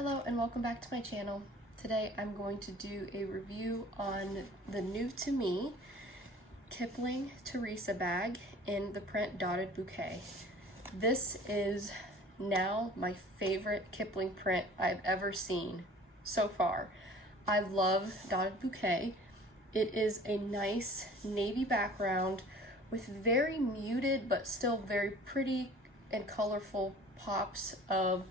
Hello and welcome back to my channel. Today I'm going to do a review on the new to me Kipling Teresa bag in the print Dotted Bouquet. This is now my favorite Kipling print I've ever seen so far. I love Dotted Bouquet. It is a nice navy background with very muted but still very pretty and colorful pops of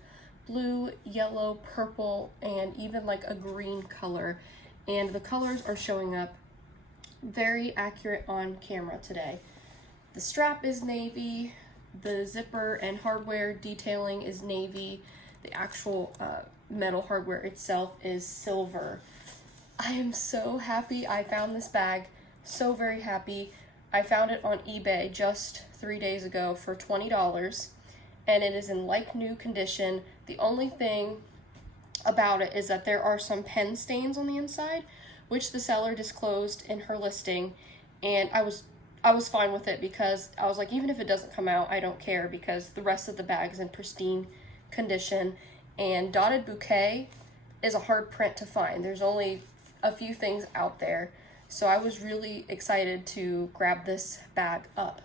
blue, yellow, purple, and even like a green color. And the colors are showing up very accurate on camera today. The strap is navy, the zipper and hardware detailing is navy, the actual metal hardware itself is silver. I am so happy I found this bag, so very happy. I found it on eBay just 3 days ago for $20. And it is in like new condition. The only thing about it is that there are some pen stains on the inside, which the seller disclosed in her listing, and I was fine with it because I was like, even if it doesn't come out, I don't care because the rest of the bag is in pristine condition. And Dotted Bouquet is a hard print to find. There's only a few things out there, so I was really excited to grab this bag up.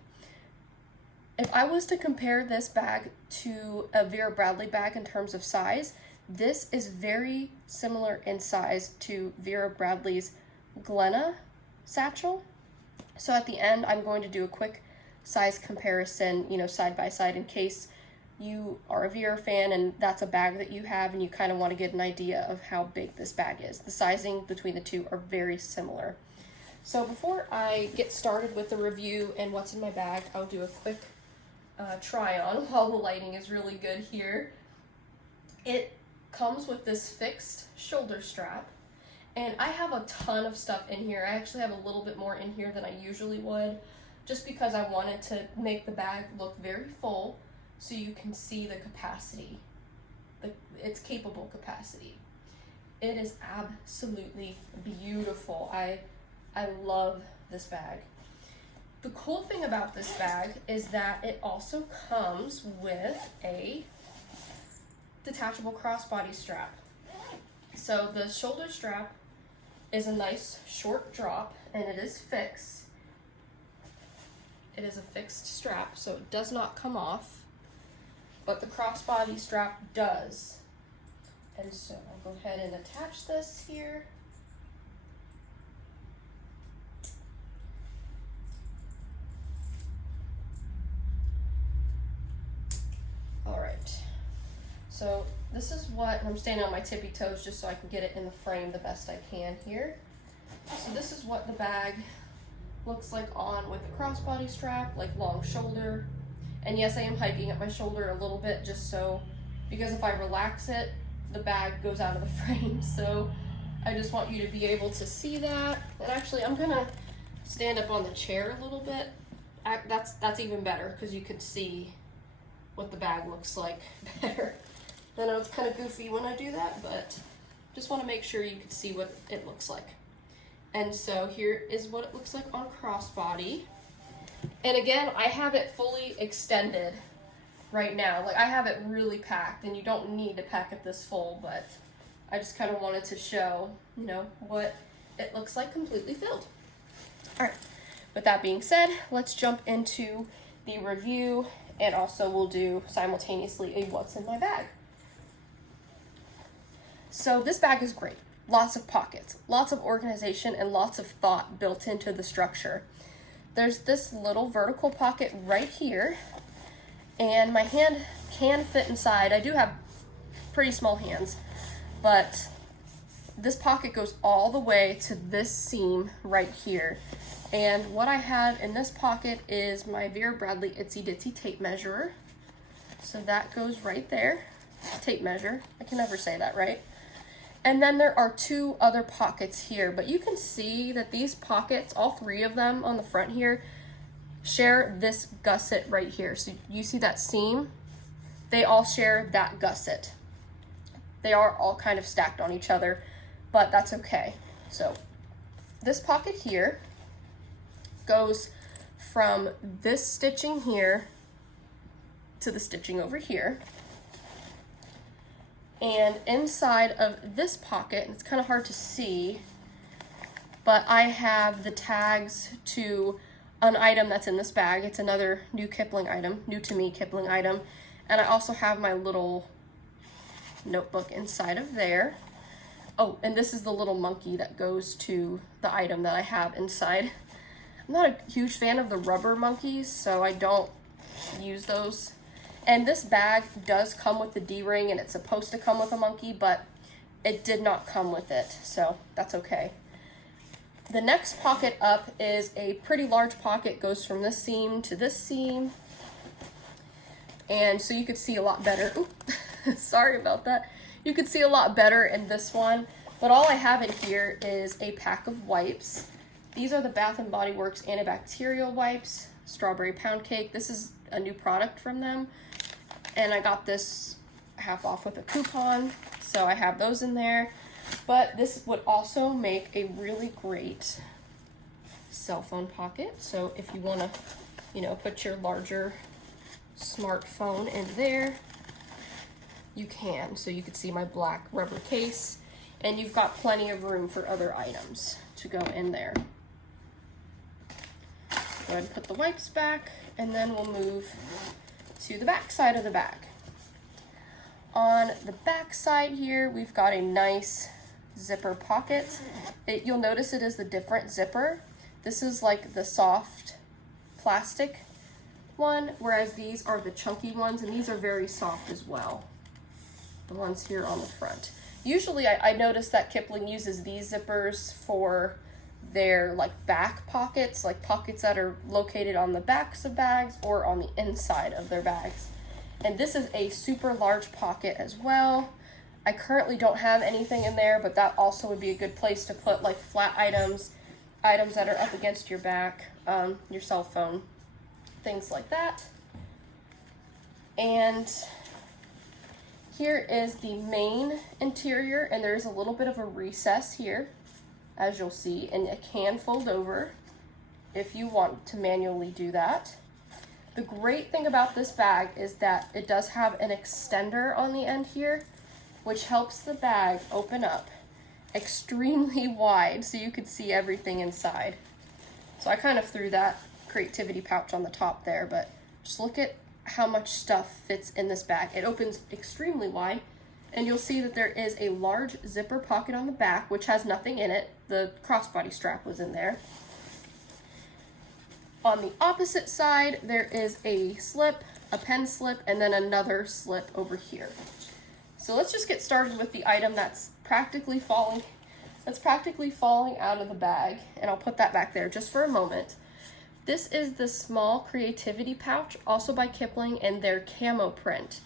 If I was to compare this bag to a Vera Bradley bag in terms of size, this is very similar in size to Vera Bradley's Glenna satchel. So at the end, I'm going to do a quick size comparison, side by side, in case you are a Vera fan and that's a bag that you have and you kind of want to get an idea of how big this bag is. The sizing between the two are very similar. So before I get started with the review and what's in my bag, I'll do a quick try on while the lighting is really good here. It comes with this fixed shoulder strap, and I have a ton of stuff in here. I actually have a little bit more in here than I usually would, just because I wanted to make the bag look very full so you can see the capacity, its capable capacity. It is absolutely beautiful. I love this bag. The cool thing about this bag is that it also comes with a detachable crossbody strap. So the shoulder strap is a nice short drop and it is fixed. It is a fixed strap, so it does not come off, but the crossbody strap does. And so I'll go ahead and attach this here. So this is what, and I'm standing on my tippy toes just so I can get it in the frame the best I can here. So this is what the bag looks like on with the crossbody strap, like long shoulder. And yes, I am hiking up my shoulder a little bit just so, because if I relax it, the bag goes out of the frame. So I just want you to be able to see that. And actually I'm gonna stand up on the chair a little bit. That's even better because you can see what the bag looks like better. I know it's kind of goofy when I do that, but just want to make sure you can see what it looks like. And so here is what it looks like on crossbody. And again, I have it fully extended right now. Like I have it really packed, and you don't need to pack it this full, but I just kind of wanted to show, what it looks like completely filled. All right, with that being said, let's jump into the review, and also we'll do simultaneously a what's in my bag. So this bag is great. Lots of pockets, lots of organization, and lots of thought built into the structure. There's this little vertical pocket right here, and my hand can fit inside. I do have pretty small hands, but this pocket goes all the way to this seam right here. And what I have in this pocket is my Vera Bradley Itsy Ditsy tape measure. So that goes right there. Tape measure. I can never say that right. And then there are two other pockets here, but you can see that these pockets, all three of them on the front here, share this gusset right here. So you see that seam? They all share that gusset. They are all kind of stacked on each other, but that's okay. So this pocket here goes from this stitching here to the stitching over here. And inside of this pocket, and it's kind of hard to see, but I have the tags to an item that's in this bag. It's another new Kipling item, new to me Kipling item. And I also have my little notebook inside of there. Oh, and this is the little monkey that goes to the item that I have inside. I'm not a huge fan of the rubber monkeys, so I don't use those. And this bag does come with the D-ring, and it's supposed to come with a monkey, but it did not come with it, so that's okay. The next pocket up is a pretty large pocket, goes from this seam to this seam. And so you could see a lot better. Oop, sorry about that. You could see a lot better in this one, but all I have in here is a pack of wipes. These are the Bath & Body Works antibacterial wipes, strawberry pound cake. This is a new product from them, and I got this half off with a coupon, so I have those in there. But this would also make a really great cell phone pocket. So if you want to, you know, put your larger smartphone in there, you can. So you can see my black rubber case, and you've got plenty of room for other items to go in there. Go ahead and put the wipes back, and then we'll move to the back side of the bag. On the back side here, we've got a nice zipper pocket. You'll notice it is the different zipper. This is like the soft plastic one, whereas these are the chunky ones, and these are very soft as well, the ones here on the front. Usually I notice that Kipling uses these zippers for their like back pockets, like pockets that are located on the backs of bags or on the inside of their bags. And this is a super large pocket as well. I currently don't have anything in there, but that also would be a good place to put like flat items, items that are up against your back, your cell phone, things like that. And here is the main interior, and there's a little bit of a recess here, as you'll see, and it can fold over if you want to manually do that. The great thing about this bag is that it does have an extender on the end here, which helps the bag open up extremely wide so you could see everything inside. So I kind of threw that creativity pouch on the top there, but just look at how much stuff fits in this bag. It opens extremely wide, and you'll see that there is a large zipper pocket on the back, which has nothing in it. The crossbody strap was in there. On the opposite side, there is a slip, a pen slip, and then another slip over here. So let's just get started with the item that's practically falling out of the bag, and I'll put that back there just for a moment. This is the small creativity pouch, also by Kipling, and their camo print.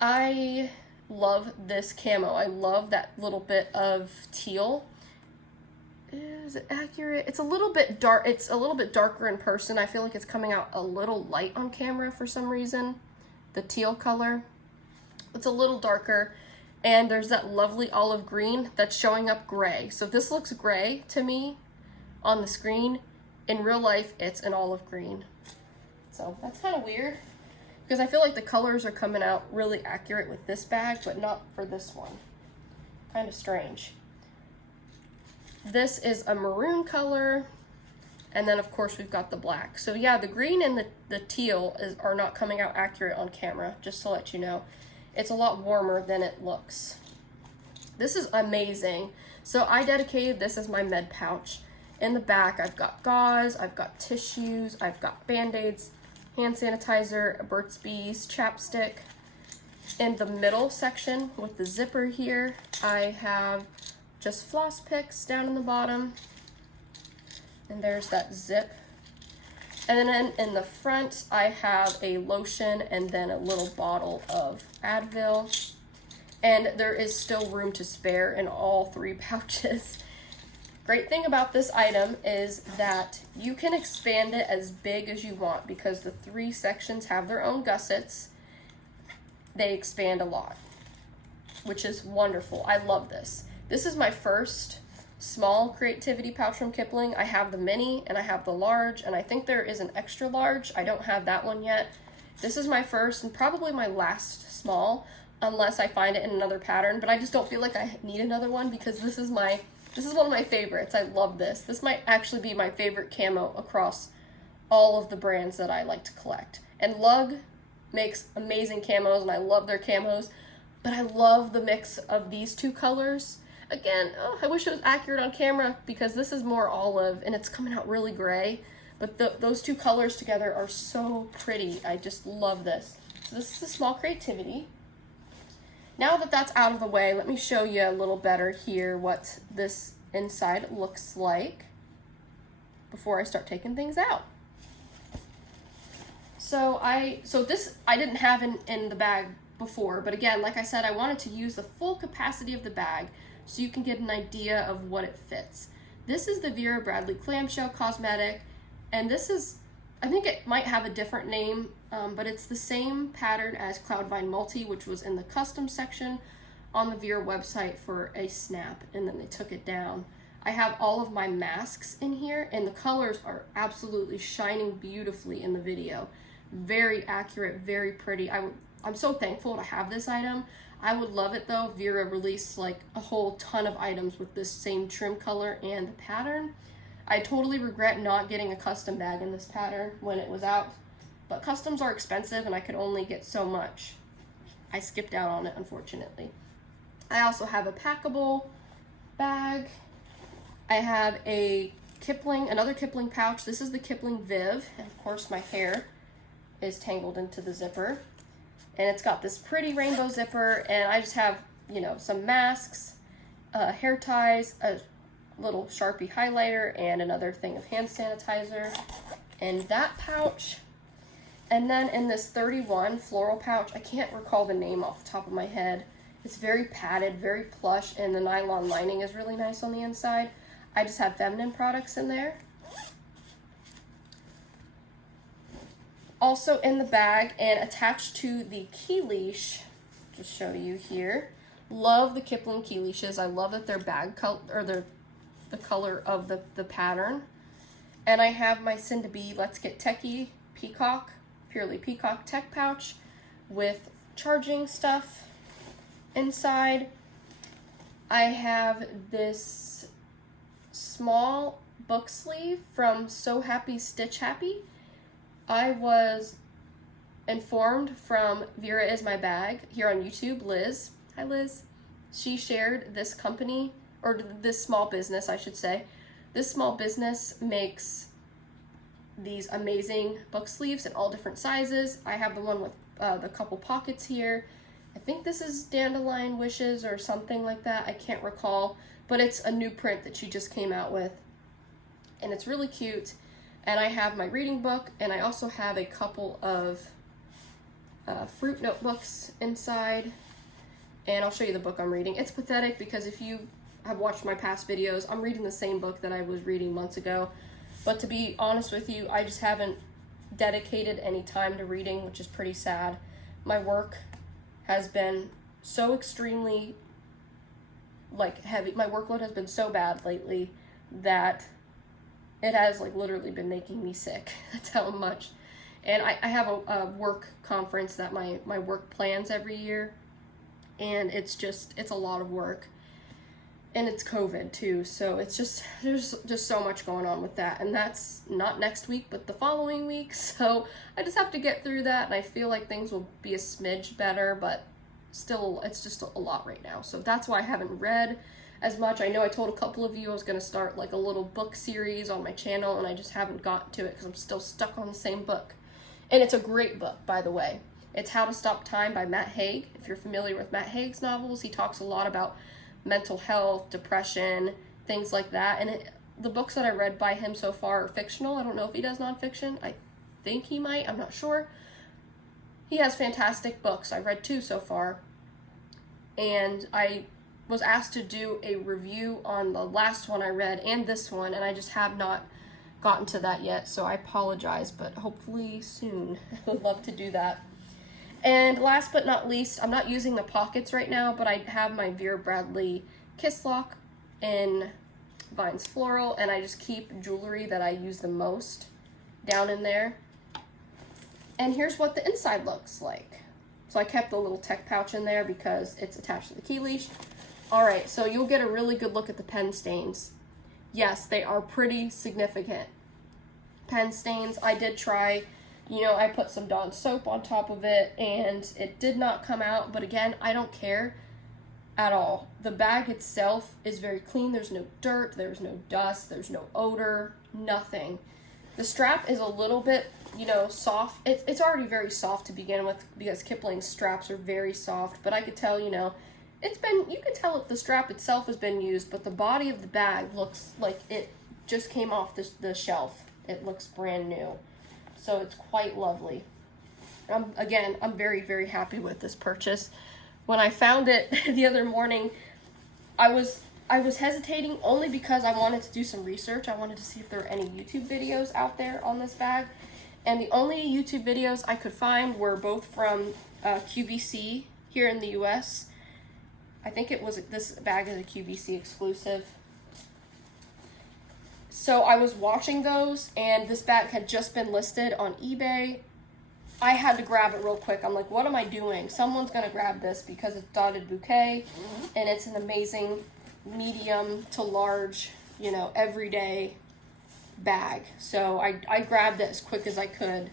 I love this camo. I love that little bit of teal. Is it accurate? It's a little bit dark. It's a little bit darker in person. I feel like it's coming out a little light on camera for some reason. The teal color. It's a little darker, and there's that lovely olive green that's showing up gray. So this looks gray to me on the screen. In real life, it's an olive green. So that's kind of weird, because I feel like the colors are coming out really accurate with this bag, but not for this one. Kind of strange. This is a maroon color, and then of course we've got the black. So yeah, the green and the teal are not coming out accurate on camera, just to let you know. It's a lot warmer than it looks. This is amazing. So I dedicated this as my med pouch. In the back, I've got gauze, I've got tissues, I've got Band-Aids, hand sanitizer, a Burt's Bees chapstick. In the middle section with the zipper here, I have just floss picks down in the bottom. And there's that zip. And then in the front, I have a lotion and then a little bottle of Advil. And there is still room to spare in all three pouches. Great thing about this item is that you can expand it as big as you want, because the three sections have their own gussets. They expand a lot, which is wonderful. I love this. This is my first small creativity pouch from Kipling. I have the mini and I have the large, and I think there is an extra large. I don't have that one yet. This is my first and probably my last small, unless I find it in another pattern, but I just don't feel like I need another one because this is one of my favorites. I love this. This might actually be my favorite camo across all of the brands that I like to collect. And Lug makes amazing camos, and I love their camos, but I love the mix of these two colors. Again, I wish it was accurate on camera because this is more olive and it's coming out really gray, but those two colors together are so pretty. I just love this. So this is a small creativity. Now that that's out of the way, let me show you a little better here what this inside looks like before I start taking things out. So this I didn't have in the bag before, but again, like I said, I wanted to use the full capacity of the bag so you can get an idea of what it fits. This is the Vera Bradley Clamshell Cosmetic, and this is, I think it might have a different name, but it's the same pattern as Cloudvine Multi, which was in the custom section on the Vera website for a snap, and then they took it down. I have all of my masks in here, and the colors are absolutely shining beautifully in the video. Very accurate, very pretty. I'm so thankful to have this item. I would love it though if Vera released like a whole ton of items with this same trim color and the pattern. I totally regret not getting a custom bag in this pattern when it was out, but customs are expensive and I could only get so much. I skipped out on it, unfortunately. I also have a packable bag. I have a Kipling, another Kipling pouch. This is the Kipling Viv, and of course my hair is tangled into the zipper. And it's got this pretty rainbow zipper, and I just have, you know, some masks, hair ties, a little Sharpie highlighter, and another thing of hand sanitizer in that pouch. And then in this 31 floral pouch, I can't recall the name off the top of my head. It's very padded, very plush, and the nylon lining is really nice on the inside. I just have feminine products in there. Also in the bag and attached to the key leash, just show you here. Love the Kipling key leashes. I love that they're bag color, or they're the color of the pattern. And I have my Sin to Be Let's Get Techie Peacock, purely peacock tech pouch with charging stuff inside. I have this small book sleeve from So Happy Stitch Happy. I was informed from Vera Is My Bag here on YouTube, Liz. Hi, Liz. She shared this company, or this small business, I should say. This small business makes these amazing book sleeves in all different sizes. I have the one with the couple pockets here. I think this is Dandelion Wishes or something like that. I can't recall, but it's a new print that she just came out with, and it's really cute. And I have my reading book, and I also have a couple of fruit notebooks inside. And I'll show you the book I'm reading. It's pathetic because if you have watched my past videos, I'm reading the same book that I was reading months ago. But to be honest with you, I just haven't dedicated any time to reading, which is pretty sad. My work has been so extremely heavy. My workload has been so bad lately that it has literally been making me sick. That's how much. And I have a work conference that my work plans every year, and it's a lot of work. And it's COVID too, so there's just so much going on with that. And that's not next week, but the following week. So I just have to get through that, and I feel like things will be a smidge better, but still, it's just a lot right now. So that's why I haven't read as much. I know I told a couple of you I was going to start a little book series on my channel, and I just haven't gotten to it because I'm still stuck on the same book. And it's a great book, by the way. It's How to Stop Time by Matt Haig. If you're familiar with Matt Haig's novels, he talks a lot about mental health, depression, things like that. And the books that I read by him so far are fictional. I don't know if he does nonfiction. I think he might. I'm not sure. He has fantastic books. I've read 2 so far. And I was asked to do a review on the last one I read and this one, and I just have not gotten to that yet, so I apologize, but hopefully soon. I would love to do that. And last but not least, I'm not using the pockets right now, but I have my Vera Bradley Kiss Lock in Vines Floral, and I just keep jewelry that I use the most down in there. And here's what the inside looks like. So I kept the little tech pouch in there because it's attached to the key leash. All right, so you'll get a really good look at the pen stains. Yes, they are pretty significant. Pen stains, I did try, you know, I put some Dawn soap on top of it and it did not come out, but again, I don't care at all. The bag itself is very clean. There's no dirt, there's no dust, there's no odor, nothing. The strap is a little bit, you know, soft. It's already very soft to begin with because Kipling's straps are very soft, but I could tell, you know, you can tell that the strap itself has been used, but the body of the bag looks like it just came off the shelf. It looks brand new. So it's quite lovely. Again, I'm very, very happy with this purchase. When I found it the other morning, I was hesitating only because I wanted to do some research. I wanted to see if there were any YouTube videos out there on this bag. And the only YouTube videos I could find were both from QVC here in the US. I think this bag is a QVC exclusive. So I was watching those, and this bag had just been listed on eBay. I had to grab it real quick. I'm like, what am I doing? Someone's gonna grab this because it's Dotted Bouquet, and it's an amazing medium to large, you know, everyday bag. So I grabbed it as quick as I could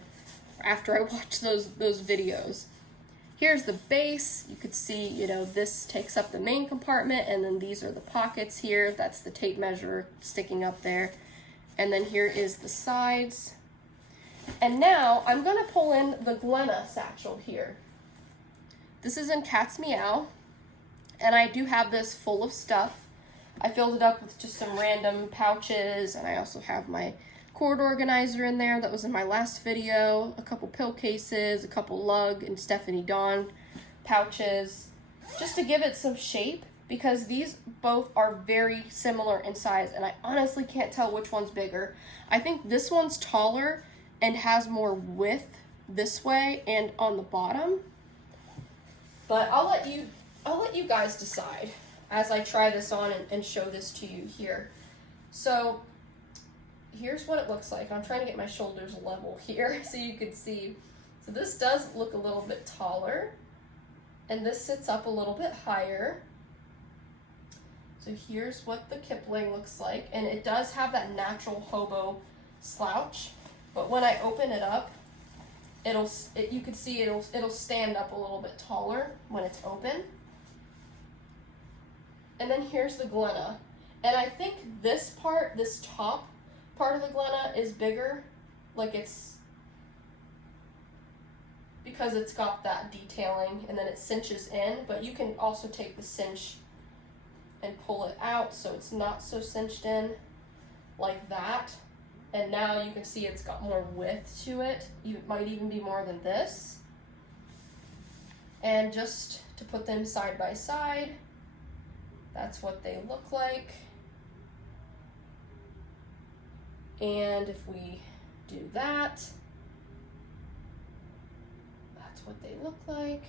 after I watched those videos. Here's the base. You could see, you know, this takes up the main compartment, and then these are the pockets here. That's the tape measure sticking up there. And then here is the sides. And now I'm gonna pull in the Glenna satchel here. This is in Cat's Meow, and I do have this full of stuff. I filled it up with just some random pouches, and I also have my cord organizer in there that was in my last video, a couple pill cases, a couple Lug and Stephanie Dawn pouches, just to give it some shape, because these both are very similar in size, and I honestly can't tell which one's bigger. I think this one's taller and has more width this way and on the bottom, but I'll let you guys decide as I try this on and show this to you here. So here's what it looks like. I'm trying to get my shoulders level here so you can see. So this does look a little bit taller, and this sits up a little bit higher. So here's what the Kipling looks like, and it does have that natural hobo slouch, but when I open it up, you can see it'll stand up a little bit taller when it's open. And then here's the Glenna, and I think this top part of the Glenna is bigger, like it's because it's got that detailing and then it cinches in, but you can also take the cinch and pull it out so it's not so cinched in like that. And now you can see it's got more width to it. It might even be more than this. And just to put them side by side, that's what they look like. And if we do that, that's what they look like.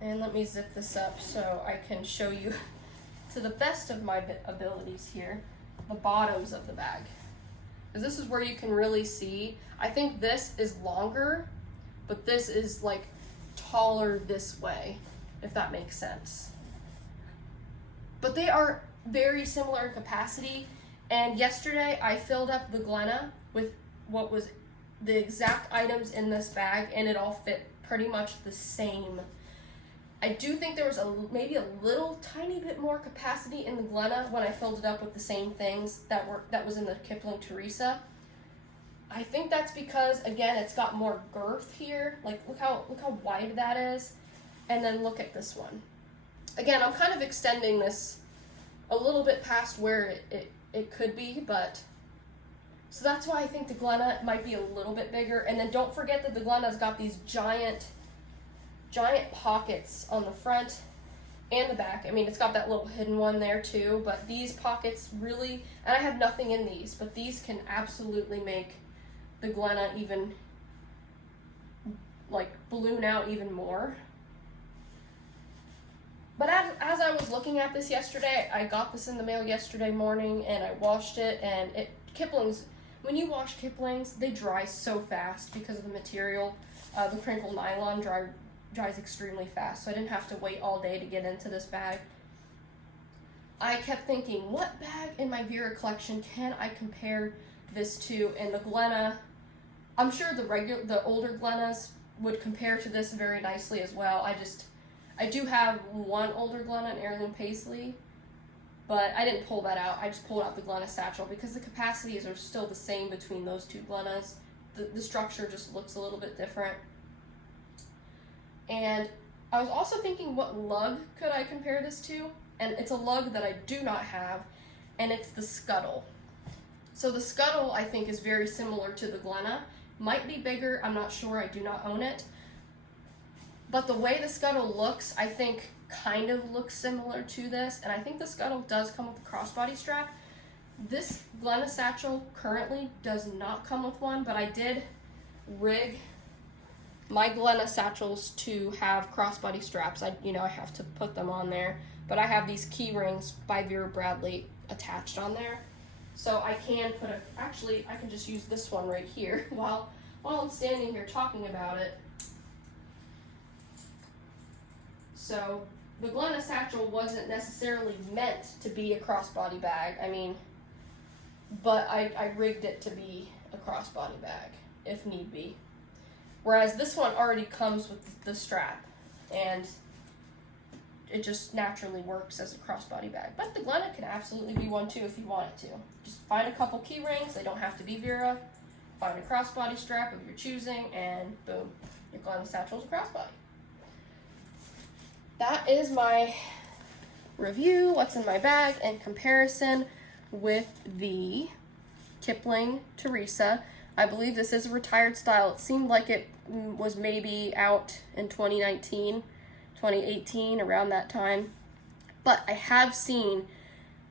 And let me zip this up so I can show you to the best of my abilities here, the bottoms of the bag. Because this is where you can really see. I think this is longer, but this is like taller this way, if that makes sense. But they are very similar in capacity, and yesterday I filled up the Glenna with what was the exact items in this bag, and it all fit pretty much the same. I do think there was maybe a little tiny bit more capacity in the Glenna when I filled it up with the same things that was in the Kipling Teresa. I think that's because, again, it's got more girth here. Like, look how wide that is, and then look at this one. Again, I'm kind of extending this a little bit past where it could be, but so that's why I think the Glenna might be a little bit bigger. And then don't forget that the Glenna's got these giant pockets on the front and the back. I mean, it's got that little hidden one there too, but these pockets really, and I have nothing in these, but these can absolutely make the Glenna even like balloon out even more. But as I was looking at this yesterday, I got this in the mail yesterday morning, and I washed it, and Kipling's when you wash Kiplings, they dry so fast because of the material. The crinkle nylon dries extremely fast, so I didn't have to wait all day to get into this bag. I kept thinking, what bag in my Vera collection can I compare this to? And the Glenna, I'm sure the older Glennas would compare to this very nicely as well. I do have one older Glenna, an heirloom paisley, but I didn't pull that out. I just pulled out the Glenna satchel because the capacities are still the same between those two Glennas. The structure just looks a little bit different. And I was also thinking, what lug could I compare this to? And it's a lug that I do not have, and it's the Scuttle. So the Scuttle, I think, is very similar to the Glenna. Might be bigger, I'm not sure, I do not own it. But the way the Scuttle looks, I think, kind of looks similar to this, and I think the Scuttle does come with a crossbody strap. This Glenna satchel currently does not come with one, but I did rig my Glenna satchels to have crossbody straps. I have to put them on there, but I have these key rings by Vera Bradley attached on there. So I can actually I can just use this one right here while I'm standing here talking about it. So the Glenna satchel wasn't necessarily meant to be a crossbody bag. I mean, but I rigged it to be a crossbody bag if need be. Whereas this one already comes with the strap, and it just naturally works as a crossbody bag. But the Glenna can absolutely be one too if you want it to. Just find a couple key rings, they don't have to be Vera. Find a crossbody strap of your choosing, and boom, your Glenna satchel is a crossbody. That is my review, what's in my bag, in comparison with the Kipling Teresa. I believe this is a retired style. It seemed like it was maybe out in 2019, 2018, around that time. But I have seen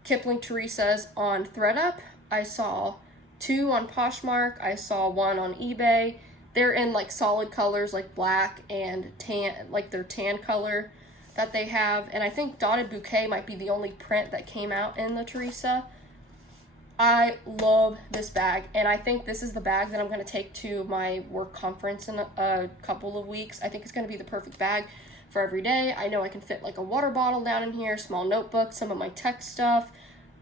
Kipling Teresas on ThreadUp. I saw 2 on Poshmark. I saw 1 on eBay. They're in like solid colors like black and tan, like their tan color that they have. And I think Dotted Bouquet might be the only print that came out in the Teresa. I love this bag, and I think this is the bag that I'm going to take to my work conference in a couple of weeks. I think it's going to be the perfect bag for every day. I know I can fit like a water bottle down in here, small notebook, some of my tech stuff,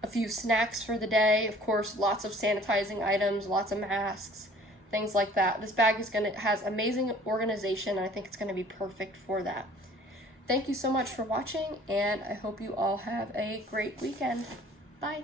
a few snacks for the day, of course, lots of sanitizing items, lots of masks, things like that. This bag has amazing organization, and I think it's going to be perfect for that. Thank you so much for watching, and I hope you all have a great weekend. Bye.